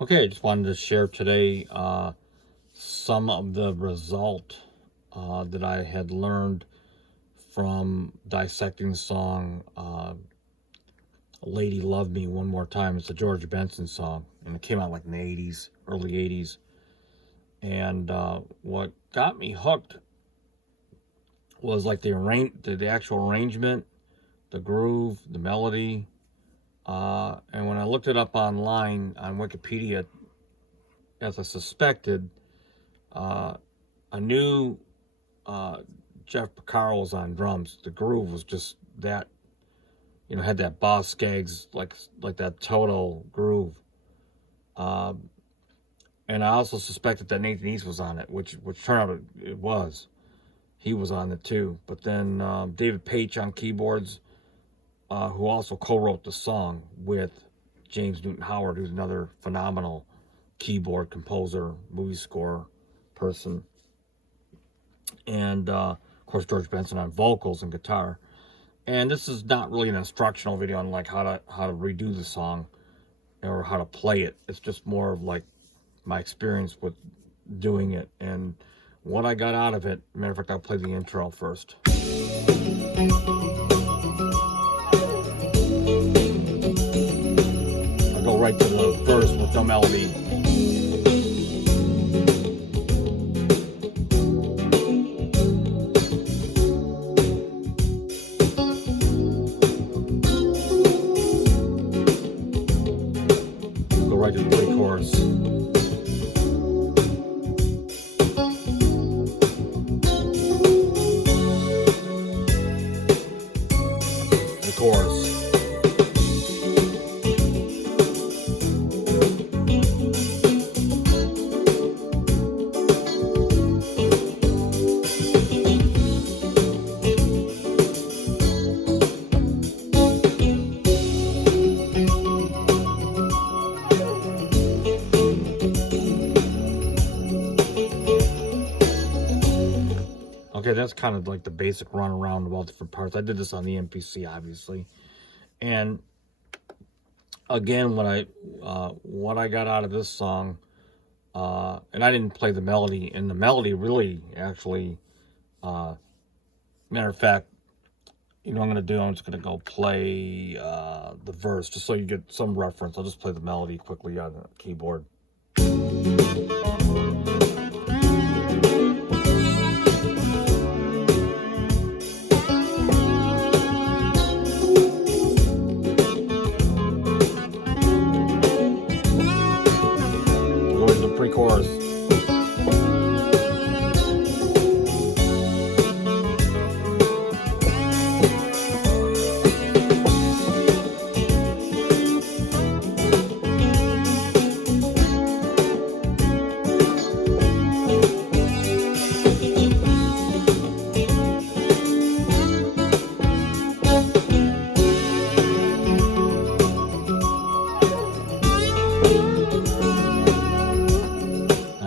Okay, I just wanted to share today some of the result that I had learned from dissecting the song Lady Love Me One More Time. It's a George Benson song, and it came out like in the 80s, early 80s. And what got me hooked was like the actual arrangement, the groove, the melody. And when I looked it up online on Wikipedia, as I suspected, uh, I knew Jeff Porcaro was on drums. The groove was just that, had that Boss Skaggs like that Toto groove. And I also suspected that Nathan East was on it, which turned out it was. He was on it too. But then David Paich on keyboards, who also co-wrote the song with James Newton Howard, who's another phenomenal keyboard composer, movie score person. And of course George Benson on vocals and guitar. And this is not really an instructional video on like how to redo the song or how to play it. It's just more of like my experience with doing it and what I got out of it. Matter of fact, I'll play the intro first. I'll go right to the verse with no melody. Right to the pre-chorus. The chorus. Okay, that's kind of like the basic run around of all different parts. I did this on the MPC, obviously. And again, what I got out of this song, and I didn't play the melody, and the melody really actually, matter of fact, what I'm going to do, I'm just going to go play the verse, just so you get some reference. I'll just play the melody quickly on the keyboard. Pre-chorus.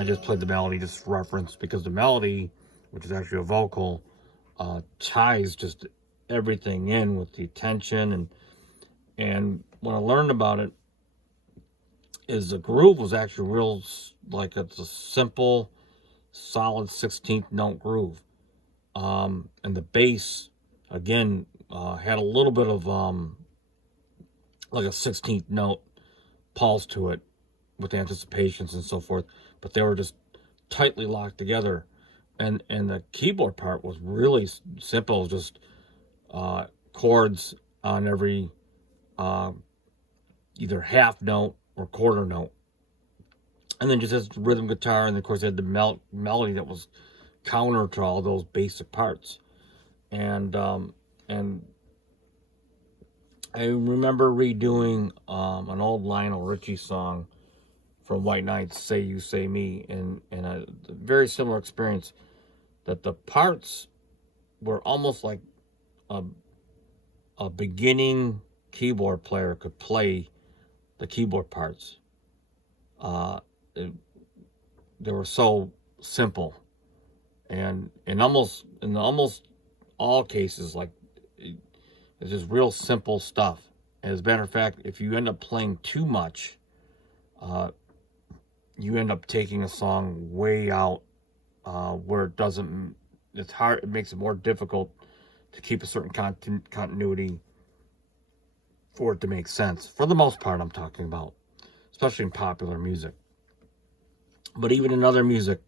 Just played the melody, just reference, because the melody, which is actually a vocal, ties just everything in with the tension. And what I learned about it is the groove was actually real, like it's a simple, solid 16th note groove. And the bass, again, had a little bit of like a 16th note pulse to it with anticipations and so forth, but they were just tightly locked together. And the keyboard part was really simple, just chords on every either half note or quarter note, and then just as rhythm guitar, and of course they had the melody that was counter to all those basic parts. And I remember redoing an old Lionel Richie song from White Nights, Say You, Say Me, and a very similar experience, that the parts were almost like a beginning keyboard player could play the keyboard parts. They were so simple, and in almost all cases, like, it's just real simple stuff. As a matter of fact, if you end up playing too much, you end up taking a song way out, where it's hard, it makes it more difficult to keep a certain continuity for it to make sense. For the most part, I'm talking about, especially in popular music. But even in other music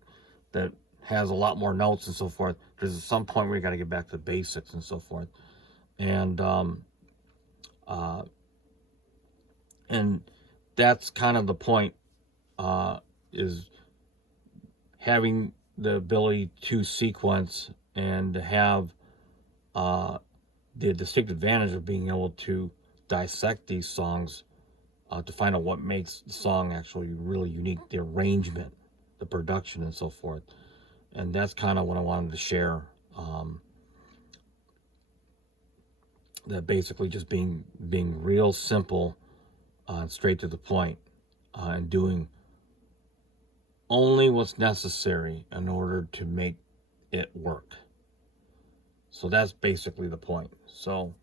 that has a lot more notes and so forth, there's some point where you got to get back to the basics and so forth. And uh, and that's kind of the point, is having the ability to sequence and to have the distinct advantage of being able to dissect these songs, to find out what makes the song actually really unique, the arrangement, the production, and so forth. And that's kind of what I wanted to share. That basically just being real simple, and straight to the point, and doing only what's necessary in order to make it work. So that's basically the point. So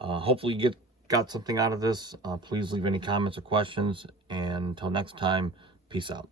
hopefully you got something out of this. Please leave any comments or questions. And until next time, peace out.